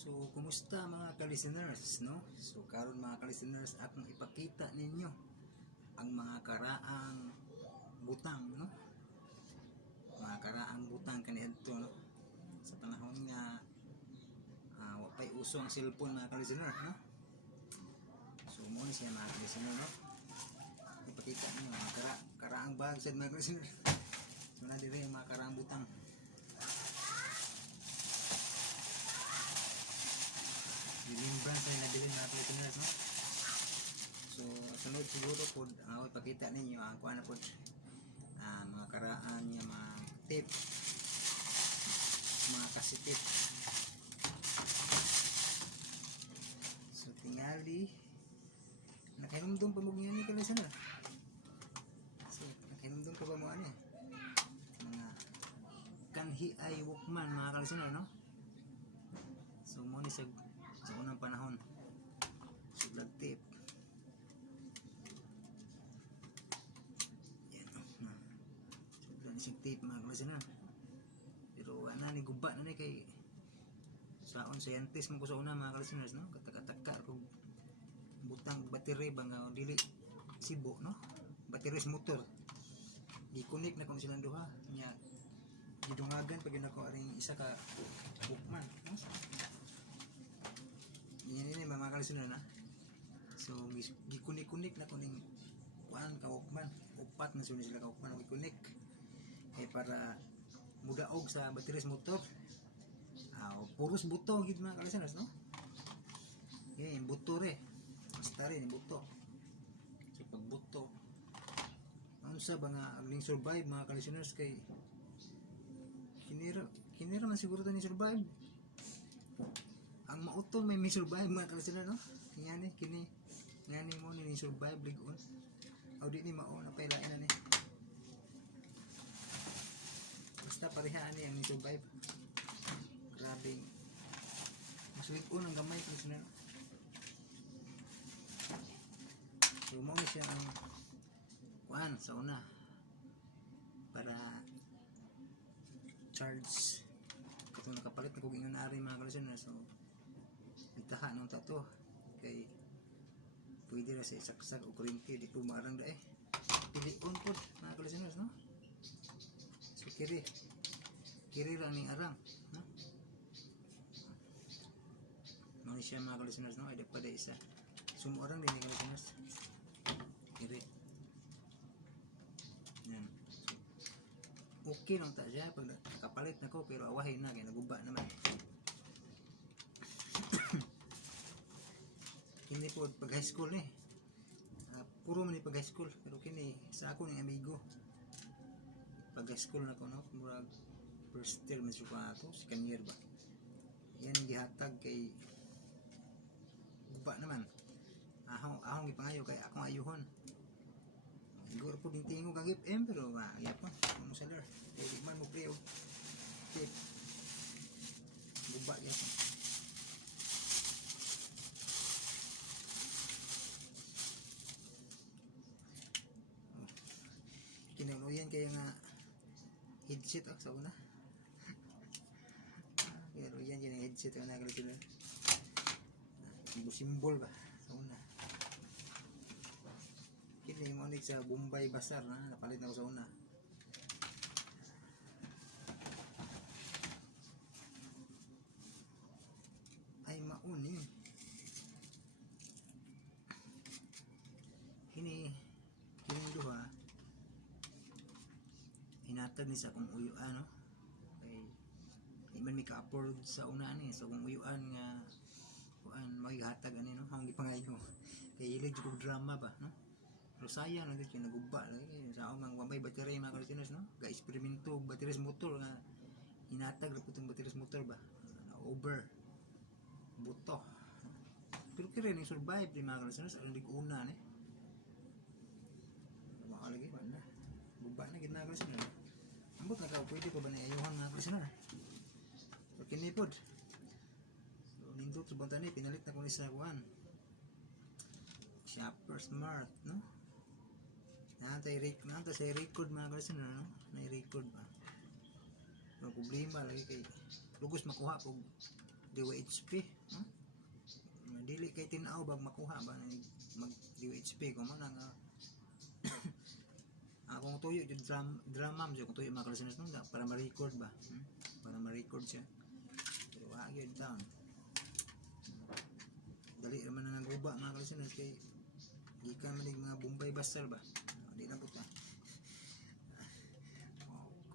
So, kumusta mga ka-listeners, no? So, karon mga ka-listeners, akong ipakita ninyo ang mga karaang butang, no? Mga karaang butang kaniadto, no? Sa panahon nga wa pay uso ang cellphone mga ka-listeners, no? So, mo ni siya mga ka-listeners, no? Ipakita ninyo mga karaang bag sa mga ka-listeners. So, na dire ang mga karaang butang. Remembrance ay nabilin mga listeners, no? So, sunod siguro po, ipakita ninyo ang kuha na po mga karaan niya, mga tip, mga kasitip. So, tingali, nakinumdum pa mo niya ni listener. So, nakinumdum pa ba mo ano mga kanhi ay Walkman mga listener, no? So, mo ni sa unang panahon. So, vlog tip. Yan, no? So, vlog isang tip mga listener. Pero ana ni guba na ni kay saon scientist mo ko sa una mga listeners, no? Kataka-taka kung butang battery ba nga dili sibo, no? Battery sa motor. Gi-connect na ko silang duha nya gidungagan pag nako aring isa ka Walkman, no? Yan mga listener na. So gikunik-kunik na ko ning kuan ka Walkman. Upat na sila ka Walkman gikunik. Kay para mudaog sa battery sa motor. Puros buto gid mga listeners, no? Yan buto re. Basta rin buto. So pag buto unsa ba nga agning survive mga listeners kay kinira man siguro to ni survive. Ang mautong may survive mga listeners, no? Ngani kini ngani mo ni survive ligon. Aw di ni mao na pailain na ni. Basta parehaan ni ang ni survive. Grabe. Mas ligon ang gamay ko listener. So mo ni siya ang kuan sa una para charge katong nakapalit na kog ingon ari mga listeners. So itaha nung tato kay pwede na sa isaksak o kurinti di po maarang da pilion po mga listeners, no? So kiri lang ni arang, no? Muna siya mga listeners, no? Ay dapat isa sumuarang din mga listeners kiri yan. So, okay lang ta siya pag nakapalit na ko pero awahin na kaya naguba naman. Kini po pag high school ni puro man ni pag high school pero kini sa ako ning amigo pag high school na ko, no? Murag first year man siya ako second year ba yan gihatag kay guba naman ahong gipangayo kay akong ayuhon siguro po tingtingog ang FM pero yapon mo salar kay di man mo pre tip guba yapon. Kinaluyan kaya nga headset sa una. Kinaluyan kaya nga headset ang nagalasin. Simbol ba sa una. Kini mo ni sa Bombay Bazaar na napalit na ko sa una. Ay mauni. Kini duha hinatag ni sa akong uyuan, no? Kay iman mi ka-upload sa una ni sa akong uyuan nga kuan magihatag ani, no? Ang gipangayo kay ilig ko drama ba, no? Pero sayang na gid naguba lagi sa akong mga battery mga listeners, no? Ga-eksperimento battery sa motor nga hinatag ra putong battery sa motor ba over buto pero kire ni survive di mga listeners ang una ni lagi ba na guba na gid na listeners. Ambot na ka pwede pa ba na ayuhan mga listener so kini pod so nindot sa bantani pinalit na ko ni sa kuan Shopper Smart, no? Nantay sa record mga listener, no? May record ba no problema lagi kay lugos makuha pag DWHP, no? Dili kay tinaw bag makuha ba mag DWHP ko man nga akong tuyo yung drama mo kung tuyo mga kalisiners no para ma-record ba, para ma-record siya pero wag yun taon dali naman na naguba mga kalisiners kay gikan man mga Bombay Basal ba di na buta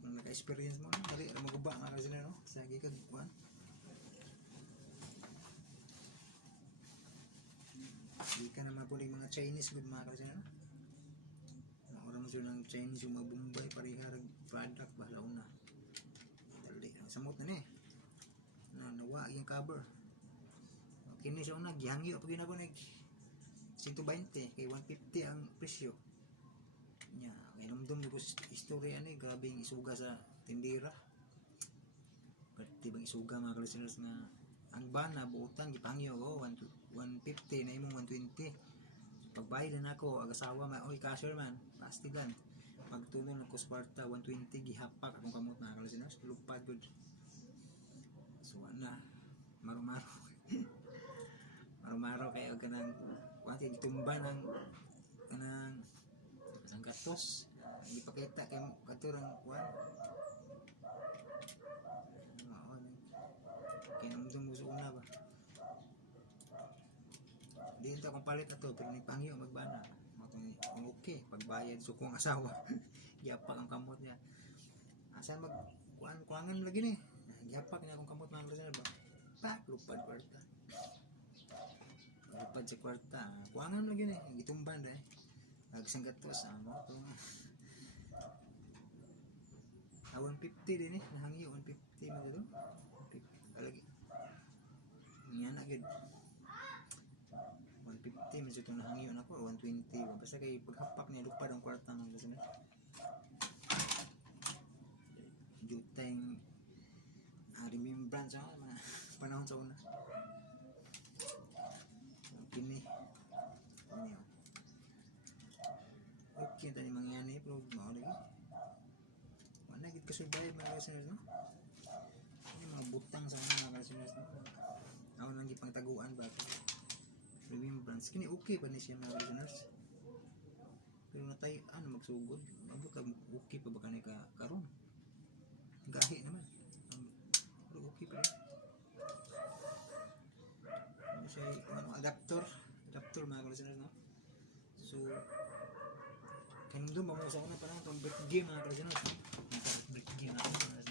kung naka-experience mo no dali na maguba mga kalisiners no sa gikan kuan gikan naman po mga Chinese good mga kalisiners no orang mo ng Chinese yung mga Bombay pariharag product ba laon na dali ang samot na ni na nawa yung cover kini siya una gihangyo pag ginako nag 120 kay 150 ang presyo nya kay namdum ko istorya ni grabing isuga sa tindira tibang isuga mga kalisiners nga ang bana buutan gipangyo ko 150 na imong 120 pagbayad na ako agasawa man oy cashier man pastilan pagtunon ako sa kwarta 120 gihapak akong kamot na kalisiners lupad good so na maro-maro maro-maro kayo kanang kuwati gitumba ng kanang isang katos gipakita kay mo katurang kuwan kinamdum mo sa una ba di ito akong palit ato pero ni pangyo magbana kung okay pagbayad so kung asawa giyapak ang kamot niya asan mag kuangan lagi ni giyapak niya akong kamot mga kalisiners ba pak lupad kwarta lupad sa kwarta kuangan lagi ni gitumban dai agsang gatos mo to 150 din nahangyo 150 man dito lagi niya na gid 150 man itong nahangyo na ko 120 basta kay paghapak niya lupad ang kwarta ng kalisiners juteng remembrance mga panahon sa una kini okay tani mangyani pero mao lagi wala gid ka survive mga kalisiners no ini mga butang sa mga kalisiners no ako nang gipangtaguan ba remembrance kini okay pa ni siya mga kalisiners pero natay magsugod mabot okay pa ba kanay ka karon gahi naman pero okay pa rin siya adapter mga kalisiners no so kanindong mamusa ko na parang itong brick game mga kalisiners no brick game na mga kalisiners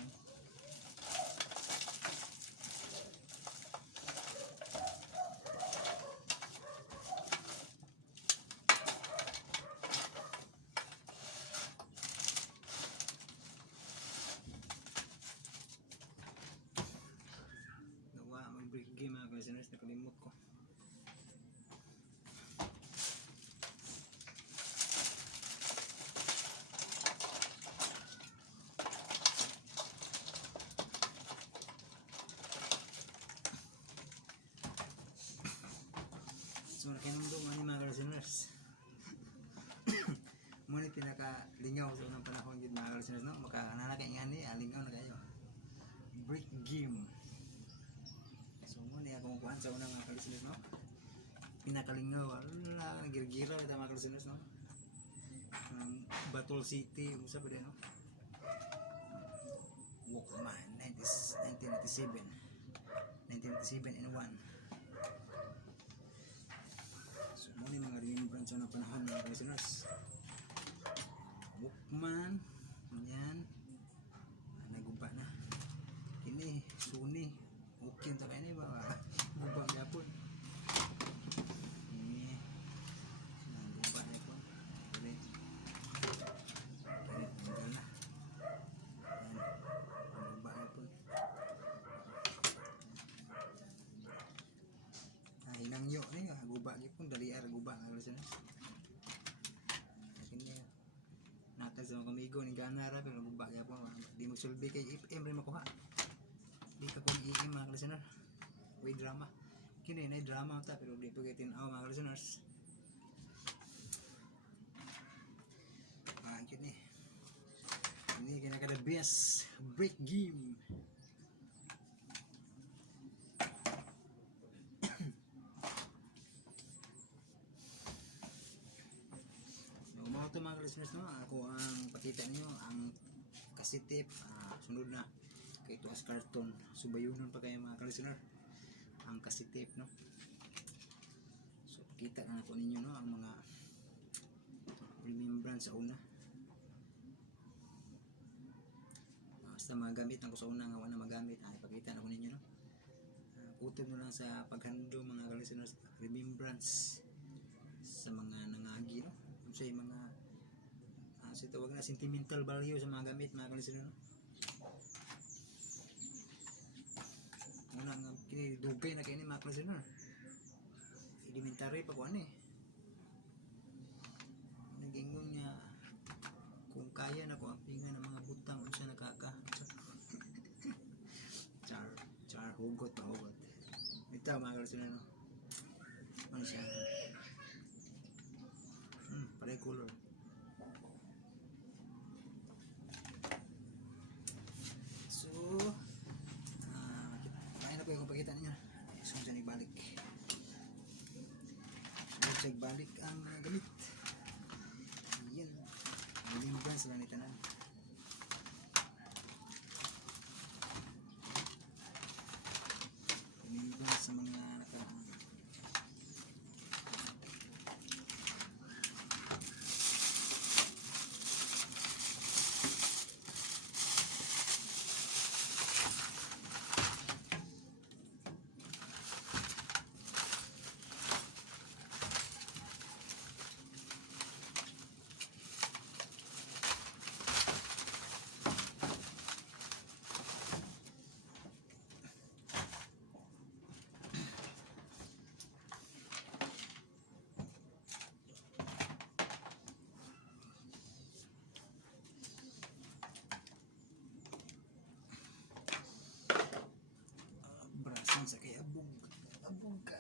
break game mga kalisiners nakalimot ko so nakinundong ano mga kalisiners muna pinakalingaw sa unang panahon yun mga kalisiners no makakanalakay nga ni alingaw na kayo break game akong kuhan sa unang mga kalisiners no pinakalingaw wala nagirgira ito mga kalisiners no Battle City umusa pa din no Walkman 1997 in 1 so muna yung mga remembrance na panahon mga kalisiners Walkman yan naguba na kini Sony okay untuk ini bawa gubang dapur ini gubang dapur boleh tinggal lah gubang dapur nah inang yuk nih gubang pun dari air gubang kalisiners ini natag sa mga kamigo ni gana ra pero gubang dapur di magsulbi kay FM rin makuha di ka kung iim mga kalisiners way drama kini na drama ta pero di pagkitin mga kalisiners ini kina kada best break game ito mga listeners, no? Ako ang pakita niyo ang kasitip, sunod na kay ito as karton, subayunon pa kayo mga listener ang kasitip, no? So pakita na ako ninyo, no, ang mga remembrance sa una. Basta magamit na ko sa una nga wala magamit, ipakita na ko ninyo, no? Putol mo lang sa paghando mga listeners, remembrance sa mga nangagi, no? Sa mga sa tawag na sentimental value sa mga gamit mga listeners, no? Una nga kini dugay na kini mga listeners, elementary pa ko ani nagingon niya kung kaya na ko ang pinga ng mga butang unsa nakaka char hugot pa hugot bitaw mga listeners, no? Ano siya pare color. So kaya na ko yung pakita niya. So dyan ibalik. So balik ang mga gamit. Yan. Remembrance lang ito na. Remembrance sa mga nakaraan. Brasan sa kay abog ka.